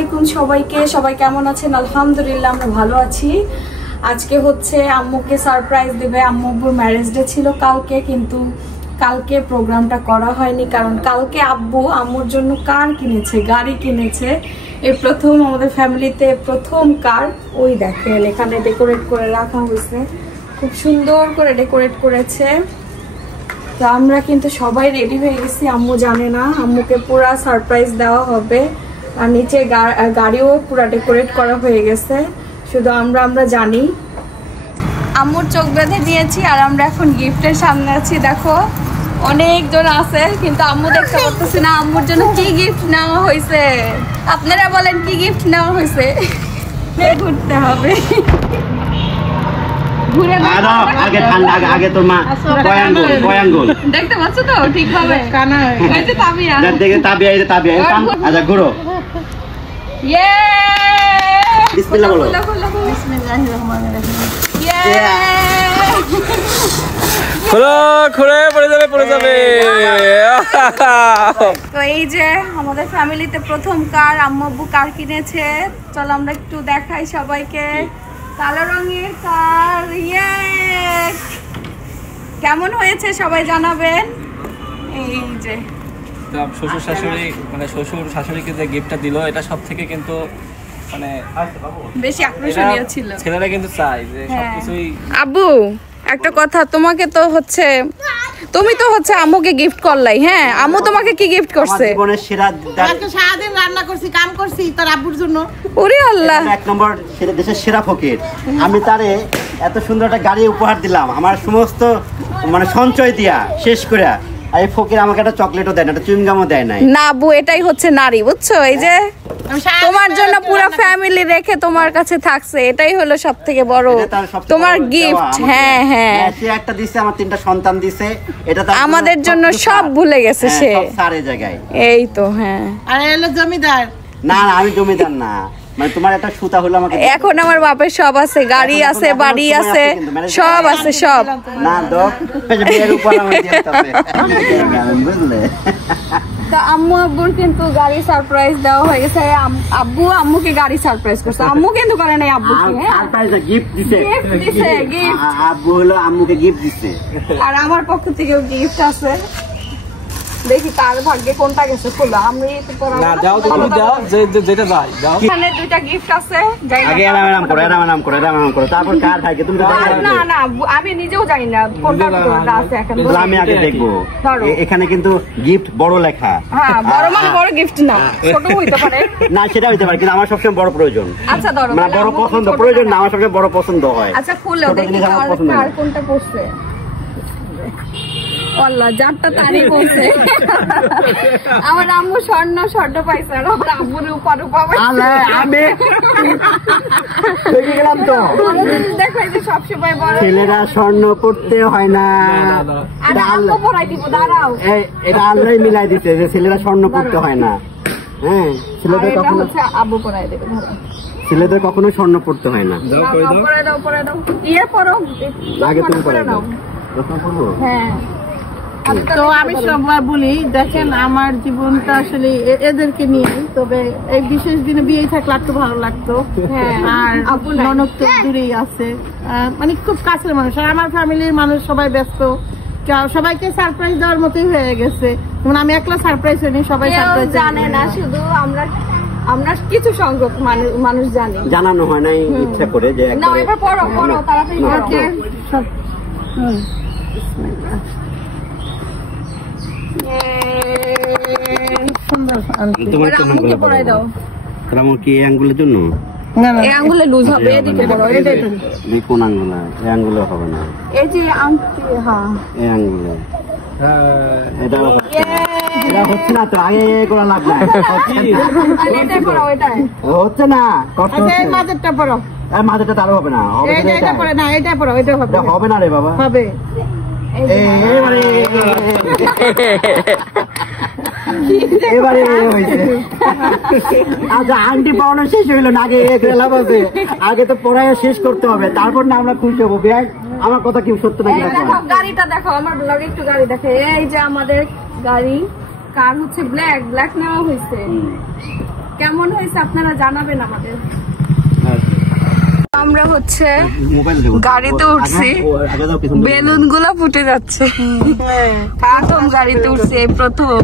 আলাইকুম সবাইকে। সবাই কেমন আছেন? আলহামদুলিল্লাহ আমরা ভালো আছি। আজকে হচ্ছে আম্মুকে সারপ্রাইজ দেবে। আম্মুর ম্যারেজ ডে ছিল কালকে, কিন্তু কালকে প্রোগ্রামটা করা হয়নি কারণ কালকে আব্বু আম্মুর জন্য কার কিনেছে, গাড়ি কিনেছে। এই প্রথম আমাদের ফ্যামিলিতে প্রথম কার। ওই দেখেন এখানে ডেকোরেট করে রাখা হয়েছে, খুব সুন্দর করে ডেকোরেট করেছে। তো আমরা কিন্তু সবাই রেডি হয়ে গেছি। আম্মু জানে না, আম্মুকে পুরা সারপ্রাইজ দেওয়া হবে। আর নিচে গাড়িও পুরা ডেকোরেট করা হয়ে গেছে, শুধু আমরা জানি। আম্মুর চোখ বেঁধে দিয়েছি আর আমরা এখন গিফটের সামনে আছি। দেখো অনেকজন আছে কিন্তু আম্মু দেখতে পারতেছি না আম্মুর জন্য কি গিফট নেওয়া হয়েছে। আপনারা বলেন কি গিফট নেওয়া হয়েছে? ঘুরতে হবে, ঘুরে আগে ঠান্ডা আগে তোর মা কয়াঙ্গুল দেখতে পাচ্ছ তো ঠিকভাবে? কানা এই যে তাবিয়া দেখে তাবিয়া এই যে তাবিয়া আচ্ছা ঘুরো। ইয়ে বিসমিল্লাহ বলো। বিসমিল্লাহির রহমানির রহিম। ইয়ে খুলে পড়ে যাবে। তো এই যে আমাদের ফ্যামিলিতে প্রথম কার, আম্মু আব্বু কার কিনেছে। চলো আমরা একটু দেখাই সবাইকে। কালো রঙের কার। ইয়ে কেমন হয়েছে সবাই জানাবেন। এই যে শ্বশুর শাশুড়ি মানে শ্বশুর শাশুড়িকে যে গিফটটা দিল এটা সব থেকে কিন্তু মানে বেশি আকর্ষণীয় ছিল। ছেলেরা কিন্তু চায় যে সবকিছুই। আব্বু একটা কথা, তোমাকে তো হচ্ছে তুমি তো হচ্ছে আম্মুকে গিফট করলাই। হ্যাঁ, আম্মু তোমাকে কি গিফট করছে? জীবনের সেরা আজকে সারাদিন রান্না করছি, কাম করছি তোর আব্বুর জন্য। ওরে আল্লাহ, এক নম্বর সেরা দেশের সেরা ফকির। আমি তারে এত সুন্দর একটা গাড়ি উপহার দিলাম, আমার সমস্ত মানে সঞ্চয় দিয়া শেষ করে। আর এই ফকির আমাকে একটা চকলেটও দেয় না, একটা চুইংগামও দেয় নাই। না আব্বু, এটাই হচ্ছে নারী, বুঝছো? এই যে তোমার জন্য পুরো ফ্যামিলি রেখে তোমার কাছে থাকছে, এটাই হলো সবথেকে বড় তোমার গিফট। হ্যাঁ হ্যাঁ, সে একটা দিছে, আমার তিনটা সন্তান দিছে, এটা তো আমাদের জন্য সব ভুলে গেছে সে। সব সারে জায়গায় এই তো। হ্যাঁ, আর এলো জমিদার। না না আমি জমিদার না, মানে তোমার একটা সুতা হলো আমাকে। এখন আমার বাপের সব আছে, গাড়ি আছে, বাড়ি আছে, সব আছে সব। না দোক বিয়ের উপর আমি দিতেছে বুঝলে। তো আম্মু আব্বুর কিন্তু গাড়ি সারপ্রাইজ দেওয়া হয়ে গেছে। আব্বু আম্মুকে গাড়ি সারপ্রাইজ করছে, আম্মু কিন্তু করে নাই আব্বুকে। সারপ্রাইজ গিফট দিছে, গিফট। আব্বু হলো আম্মুকে গিফট দিছে। আর আমার পক্ষ থেকেও গিফট আছে। দেখি তার ভাগ্যে কোনটা গেছে। খোলা আমি তো পড়াবো না, দাও তুমি দাও যেটা যাই দাও। এখানে দুইটা গিফট আছে। আগে এর নাম করো তারপর কার থাকে তুমি দেখো। না না আমি নিজেও জানি না কোনটা কোনটা আছে এখন। আমি আগে দেখবো। এখানে কিন্তু গিফট বড় লেখা। হ্যাঁ, বড় মানে বড় গিফট না, ছোট হইতে পারে। না সেটা হইতে পারে, কিন্তু আমার সবসময় বড় প্রয়োজন। আচ্ছা ধরো, মানে বড় পছন্দ প্রয়োজন না, আমার সবসময় বড় পছন্দ হয়। আচ্ছা খুলে দেখি আর কোনটা পড়ছে। আল্লাহ, যারটা তারই বলছে। আমার আম্মু স্বর্ণ পাইছে আর আমার আম্মুর রূপা আমি দেখে গেলাম তো। দেখো এই যে সবসময় বড় ছেলেরা স্বর্ণ পড়তে হয় না, আম্মু পড়াই দিব। দাঁড়াও, এটা আল্লাহ মিলাই দিতে যে ছেলেরা স্বর্ণ পড়তে হয় না। হ্যাঁ, ছেলেদের কখনো আব্বু পড়াই দেবে। ছেলেদের কখনো স্বর্ণ পড়তে হয় না। পড়ে দাও ইয়ে পড়ো আগে তুমি পড়ে দাও। হ্যাঁ, তো আমি সববার বলি, দেখেন আমার জীবনটা আসলে এদেরকে নিয়ে। তবে এই বিশেষ দিনে বিয়ে থাকলে একটু ভালো লাগতো। আর ননদ তো দূরেই আছে, মানে খুব কাছের মানুষ। আর আমার ফ্যামিলির মানুষ সবাই ব্যস্ত, সবাইকে সারপ্রাইজ দেওয়ার মতোই হয়ে গেছে। যেমন আমি একলা সারপ্রাইজ হয়নি, সবাই সারপ্রাইজ জানে না, শুধু আমরা কিছু সংখ্যক মানুষ জানি। জানানো হয় না ইচ্ছা করে যে না। এবার পড়ো তাড়াতাড়ি সব। তোমার পড়াই দাও। আমার কি এই আঙ্গুলের জন্য? এই আঙ্গুলে লুজ হবে, এদিকে পড়ো। কোন আঙ্গুলে? এই আঙ্গুলে হবে না, এই যে আংটি। হ্যাঁ, এই আঙ্গুলে। এটা হচ্ছে না তো, আগে করা লাগবে। হচ্ছে না, মাঝেরটা পড়ো। মাঝেটা তারও হবে না, এটা পড়ে না, এটা পড়ো, এটা হবে না রে বাবা। হবে এবারে আচ্ছা, আন্টি পড়ানো শেষ হইলো না, আগে লাভ আছে। আগে তো পড়ায় শেষ করতে হবে, তারপর না আমরা খুশি হবো। ব্যাগ আমার কথা কি সত্য নাকি? গাড়িটা দেখো, আমার ব্লগে একটু গাড়ি দেখে। এই যে আমাদের গাড়ি, কার হচ্ছে ব্ল্যাক নেওয়া হয়েছে। কেমন হয়েছে আপনারা জানাবেন আমাদের। আমরা হচ্ছে গাড়িতে উঠছি, বেলুন গুলা ফুটে যাচ্ছে। প্রথম গাড়িতে উঠছি, এই প্রথম।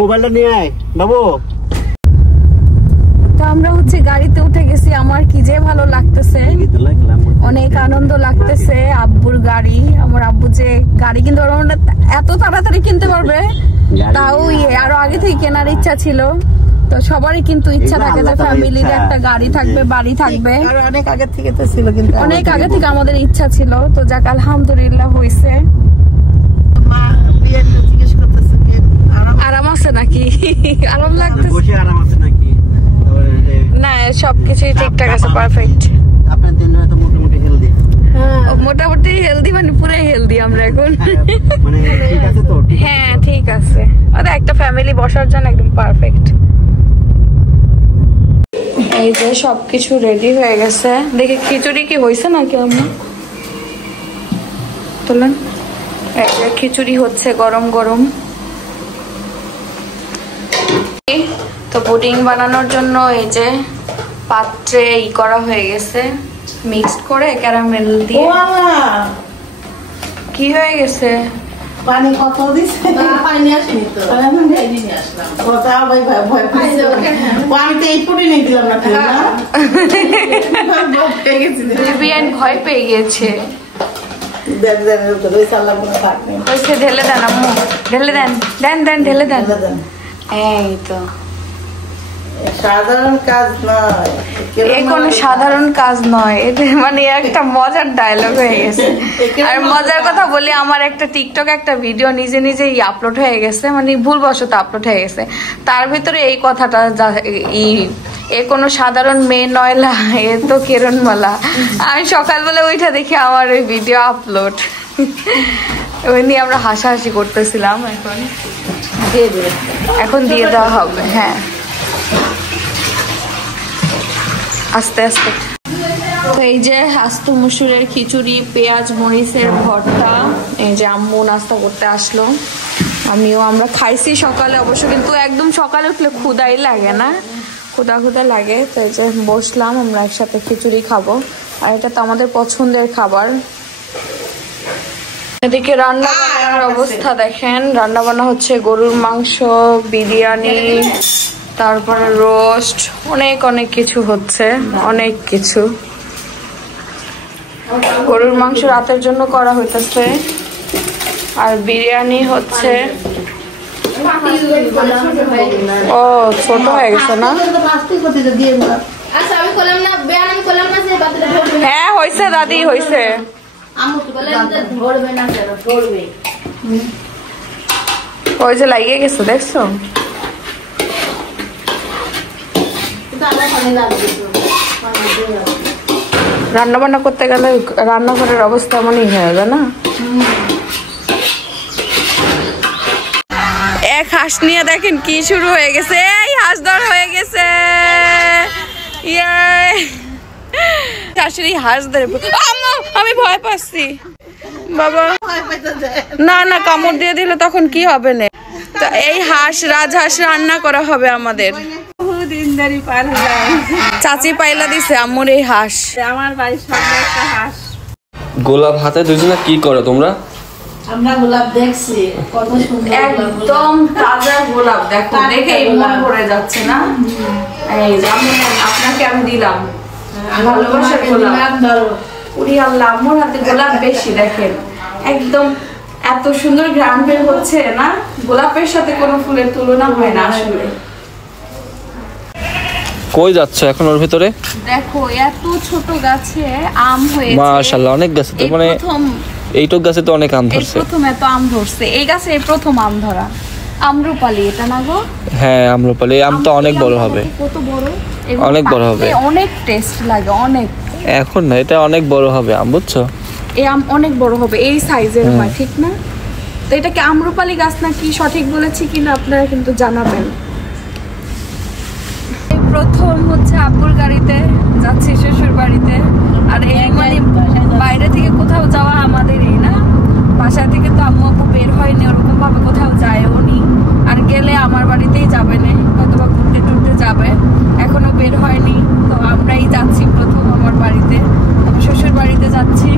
মোবাইলটা নিয়ে আয় বাবু। তো আমরা হচ্ছে গাড়িতে উঠে গেছি, আমার কি যে ভালো লাগতেছে, অনেক আনন্দ লাগতেছে। আব্বুর গাড়ি, আমার আব্বু যে গাড়ি কিনতে পারবে, এত তাড়াতাড়ি কিনতে পারবে তাও আরো আগে থেকে কেনার ইচ্ছা ছিল। তো সবারই কিন্তু ইচ্ছা থাকে যে ফ্যামিলির একটা গাড়ি থাকবে, বাড়ি থাকবে। অনেক আগে থেকে তো ছিল, কিন্তু অনেক আগে থেকে আমাদের ইচ্ছা ছিল। তো যাক আলহামদুলিল্লাহ হয়েছে। আরাম আছে নাকি? আরাম লাগতেছে না? সবকিছুই ঠিকঠাক আছে, পারফেক্ট। আপনার তিনজনে তো মোটামুটি হেলদি। মোটামুটি হেলদি মানে পুরো হেলদি আমরা এখন। মানে ঠিক আছে তো? হ্যাঁ ঠিক আছে, ওদের একটা ফ্যামিলি বসার জন্য একদম পারফেক্ট। এই যে সবকিছু রেডি হয়ে গেছে। দেখি খিচুড়ি কি হয়েছে নাকি আমরা তোলেন। খিচুড়ি হচ্ছে গরম গরম। তো পুডিং বানানোর জন্য এই যে পাত্রে করা হয়ে গেছে, মিক্সড করে ক্যারামেল দিয়ে। কি হয়ে গেছে? পানি কত দিছে? পানি আসেনি তো, আমি নিয়ে আসলাম। কথা ভাই ভয় পাইছে। আমি তো এই পুটি নিয়ে দিলাম না, ভয় পেয়ে গেছে। ঢেলে দেন আম্মু, ঢেলে দেন, দেন দেন ঢেলে দেন। এই তো সাধারণ কাজ নয়, এই কোনো সাধারণ কাজ নয়। এটা মানে একটা মজার ডায়লগ হয়ে গেছে। আর মজার কথা বলি, আমার একটা টিকটক একটা ভিডিও নিজে নিজেই আপলোড হয়ে গেছে, মানে ভুলবশত আপলোড হয়ে গেছে। তার ভিতরে এই কথাটা, এ কোনো সাধারণ মেয়ে নয়লা, এ তো কিরণমালা। আমি সকালবেলা ওইটা দেখি আমার ওই ভিডিও আপলোড, ওই নিয়ে আমরা হাসাহাসি করতেছিলাম। এখন দিয়ে দেওয়া হবে। হ্যাঁ আস্তে আস্তে। তো এই যে আস্ত মসুরের খিচুড়ি, পেঁয়াজ মরিচের ভর্তা, এই যে আম্মু নাস্তা করতে আসলো। আমরা খাইছি সকালে অবশ্য, কিন্তু একদম সকালে উঠলে ক্ষুধাই লাগে না, ক্ষুধা লাগে। তো এই যে বসলাম, আমরা একসাথে খিচুড়ি খাবো। আর এটা তো আমাদের পছন্দের খাবার। এদিকে রান্না বান্নার অবস্থা দেখেন। রান্না বান্না হচ্ছে গরুর মাংস, বিরিয়ানি, তারপরে রোস্ট, অনেক অনেক কিছু হচ্ছে, অনেক কিছু। গরুর মাংস রাতের জন্য করা হইতেছে, আর বিরিয়ানি হচ্ছে। ও ছোট হয়ে গেছে না? হ্যাঁ হয়েছে দাদি, হয়েছে। ওই যে লাগিয়ে গেছে, দেখছো? রান্না বান্না করতে গেলে রান্নাঘরের অবস্থা এমনই হয়ে যায় না। এক হাঁস নিয়ে দেখেন কি শুরু হয়ে গেছে। এই হাঁস ধর হয়ে গেছে। শাশুড়ি হাঁস ধরে, আমি ভয় পাচ্ছি বাবা। না না, কামড় দিয়ে দিলে তখন কি হবে না। তো এই হাঁস, রাজহাঁস রান্না করা হবে আমাদের। চাচি পাইলা দিছে আম্মুর এই হাঁস। আমার বাড়ির সামনে একটা হাঁস। গোলাপ হাতে দুজনে কি করো তোমরা? আমরা গোলাপ দেখছি, কত সুন্দর একদম তাজা গোলাপ। দেখো, দেখে মন ভরে যাচ্ছে না? এই আপনাকে আমি দিলাম ভালোবাসার গোলাপ। উড়ি আল্লাহ, আম্মুর হাতে গোলাপ বেশি। দেখেন একদম এত সুন্দর ঘ্রাণ বের হচ্ছে না, গোলাপের সাথে কোনো ফুলের তুলনা হয় না আসলে। কই যাচ্ছ এখন ওর ভিতরে? দেখো এত ছোট গাছে আম হয়েছে, মাশাআল্লাহ অনেক গাছে তো, মানে এইটুক গাছে তো অনেক আম ধরছে। প্রথম এত আম ধরছে এই গাছে, এই প্রথম আম ধরা। আম্রপালি এটা না গো? হ্যাঁ আম্রপালি। আম তো অনেক বড় হবে, কত বড়, অনেক বড় হবে, অনেক টেস্ট লাগে অনেক। এখন না, এটা অনেক বড় হবে আম, বুঝছো? এই আম অনেক বড় হবে, এই সাইজের হয়, ঠিক না? তো এটা কি আম্রপালি গাছ না কি সঠিক বলেছি কিনা আপনারা কিন্তু জানাবেন। প্রথম হচ্ছে আব্বুর গাড়িতে যাচ্ছি শ্বশুর বাড়িতে। আর এই মানে বাইরে থেকে কোথাও যাওয়া আমাদেরই না, বাসা থেকে তো আম্মু আপু বের হয়নি, ওরকম ভাবে কোথাও যায়ও নি। আর গেলে আমার বাড়িতেই যাবে না, হয়তোবা ঘুরতে টুরতে যাবে, এখনো বের হয়নি। তো আমরাই যাচ্ছি প্রথম আমার বাড়িতে, আমার শ্বশুর বাড়িতে যাচ্ছি।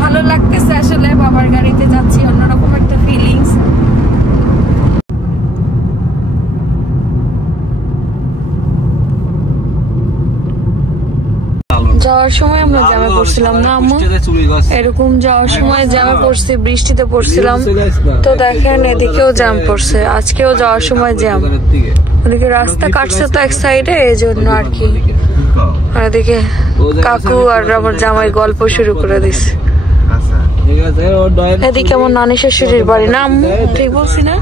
ভালো লাগতেছে আসলে, বাবার গাড়িতে যাচ্ছি, অন্যরকম একটা ফিলিংস। যাওয়ার সময় আমরা জ্যামে পড়ছিলাম না আম্মু, এরকম যাওয়ার সময় জ্যামে পড়ছি, বৃষ্টিতে পড়ছিলাম। তো দেখেন এদিকেও জ্যাম পড়ছে, আজকেও যাওয়ার সময় জ্যাম। ওদিকে রাস্তা কাটছে তো এক সাইডে, এই জন্য আর কি। আর এদিকে কাকু আর আমার জামাই গল্প শুরু করে দিছে। এদিকে আমার নানি শাশুড়ির বাড়ি, না আম্মু ঠিক বলছি না?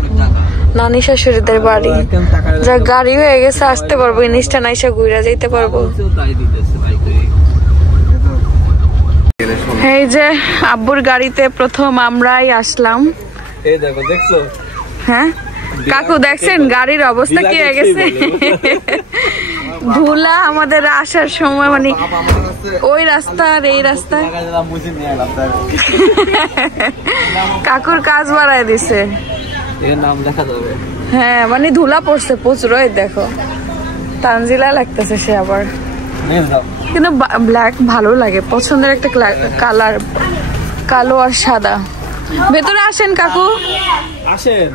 নানি শাশুড়িদের বাড়ি। যা গাড়ি হয়ে গেছে, আসতে পারবো, ইনস্টান আইসা ঘুরে যেতে পারবো। এই যে আব্বুর গাড়িতে প্রথম আমরাই আসলাম। হ্যাঁ কাকু দেখছেন গাড়ির অবস্থা কি হয়ে গেছে? ধুলা আমাদের আসার সময়, মানে ওই রাস্তা আর এই রাস্তা। কাকুর কাজ বাড়ায় দিছে। হ্যাঁ মানে ধুলা পড়ছে প্রচুর, দেখো তানজিলা লাগতেছে সে আবার। কিন্তু ব্ল্যাক ভালো লাগে, পছন্দের একটা কালার, কালো আর সাদা। ভেতরে আসেন কাকু, আসেন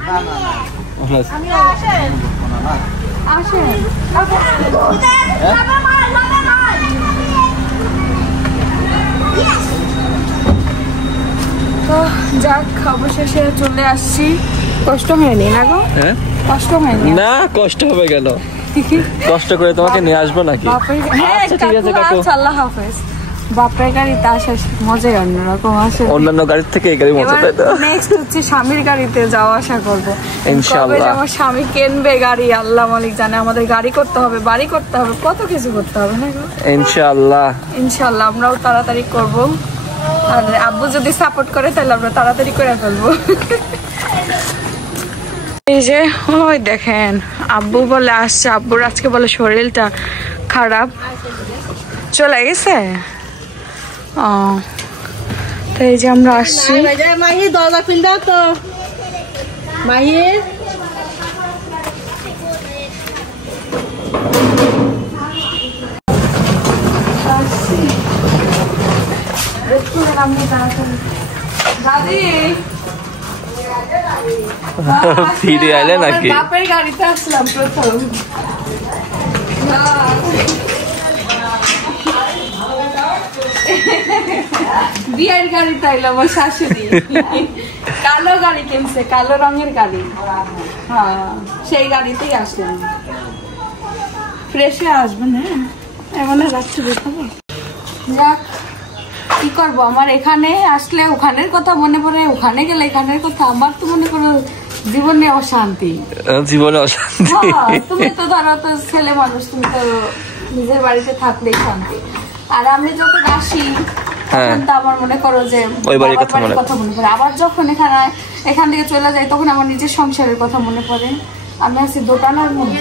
আসেন। তো যাক, অবশেষে চলে আসছি। কষ্ট হয়নি না গো? কষ্ট হয়নি না, কষ্ট হবে কেন? কষ্ট করে তোমাকে নিয়ে আসবো নাকি? আল্লাহ হাফেজ। বাপের গাড়িতে আসার মজাই অন্যরকম, আসে অন্যান্য গাড়ির থেকে এই গাড়ি মজা। তাই তো নেক্সট হচ্ছে স্বামীর গাড়িতে যাওয়া আসা করবো ইনশাআল্লাহ। আমার স্বামী কিনবে গাড়ি, আল্লাহ মালিক জানে। আমাদের গাড়ি করতে হবে, বাড়ি করতে হবে, কত কিছু করতে হবে না ইনশাআল্লাহ। ইনশাআল্লাহ আমরাও তাড়াতাড়ি করব। আর আব্বু যদি সাপোর্ট করে তাহলে আমরা তাড়াতাড়ি করে ফেলবো। এই যে ওই দেখেন আব্বু বলে আসছে, আব্বুর আজকে বলে শরীরটা খারাপ, চলে গেছে। তো এই যে আমরা আসছি। মাহি দরজা খুল দাও তো, মাহি। দাদি ফিরে আইলে নাকি? বাপের গাড়িতে আসলাম প্রথম। বিয়ের গাড়িতে আইলাম আমার শাশুড়ি, কালো গাড়ি কিনছে, কালো রঙের গাড়ি। হ্যাঁ সেই গাড়িতেই আসলাম। ফ্রেশে আসবেন? হ্যাঁ এমন রাখছি, দেখাবো। যাক কি করবো, আমার এখানে আসলে ওখানের কথা মনে পড়ে, ওখানে গেলে এখানের কথা। আমার তো মনে করো জীবনে অশান্তি, জীবনে অশান্তি। তুমি তো ধরো তো ছেলে মানুষ, তুমি তো নিজের বাড়িতে থাকলেই শান্তি। আর আমি যখন আসি তখন তো আমার মনে করো যে ওই বাড়ির কথা মনে পড়ে। আবার যখন এখান থেকে চলে যাই তখন আমার নিজের সংসারের কথা মনে পড়ে। আমি আছি দোকানের মধ্যে,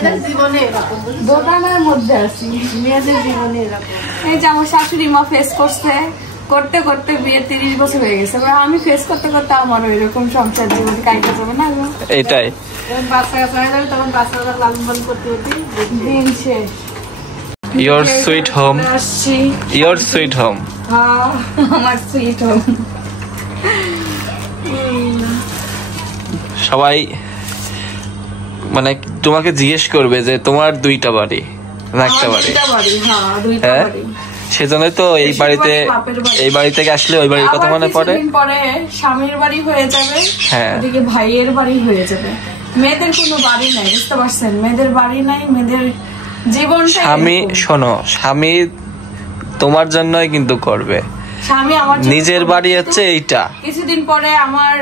দোকানের মধ্যে আছি, মেয়েদের জীবনে এরকম। এই যে আমার শাশুড়ি মা ফেস করতে করতে বিয়ে 30 বছর হয়ে গেছে, আমি ফেস করতে করতে আমার ওইরকম সংসার জীবন কাইতে যাবে না। এটাই বাচ্চা কাচ্চা হয়ে যাবে, তখন বাচ্চারা লালন পালন করতে করতে দিন শেষ। Your sweet home. Your sweet home. আমার সুইট হোম। সবাই মানে তোমাকে জিজ্ঞেস করবে যে তোমার দুইটা বাড়ি না একটা বাড়ি? হ্যাঁ সেজন্যই তো এই বাড়ি থেকে আসলে ওই বাড়ির কথা মনে পড়ে। পরে স্বামীর বাড়ি হয়ে যাবে, হ্যাঁ ওদিকে ভাইয়ের বাড়ি হয়ে যাবে। মেয়েদের কোনো বাড়ি নাই, বুঝতে পারছেন? মেয়েদের বাড়ি নাই, মেয়েদের জীবন। স্বামী শোনো, স্বামী তোমার জন্যই কিন্তু করবে, স্বামী আমার নিজের বাড়ি হচ্ছে এইটা। কিছুদিন পরে আমার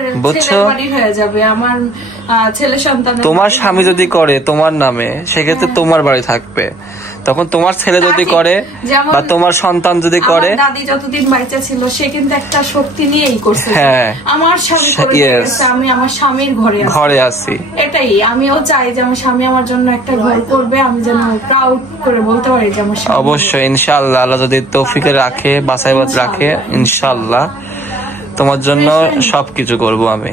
ছেলের বাড়ি হয়ে যাবে, আমার ছেলে সন্তান। তোমার স্বামী যদি করে তোমার নামে, সেক্ষেত্রে তোমার বাড়ি থাকবে। তখন তোমার ছেলে যদি করে বা তোমার সন্তান যদি করে, দাদি যতদিন বাচ্চা ছিল সে কিন্তু একটা শক্তি নিয়েই করছে। হ্যাঁ আমার স্বামী আমি আমার স্বামীর ঘরে আছি, এটাই আমিও চাই যে আমার স্বামী আমার জন্য একটা ঘর করবে, আমি যেন প্রাউড করে বলতে পারি যে আমার স্বামী। অবশ্যই ইনশাআল্লাহ, আল্লাহ যদি তৌফিকে রাখে, বাছাই রাখে, ইনশাআল্লাহ তোমার জন্য সবকিছু করব আমি।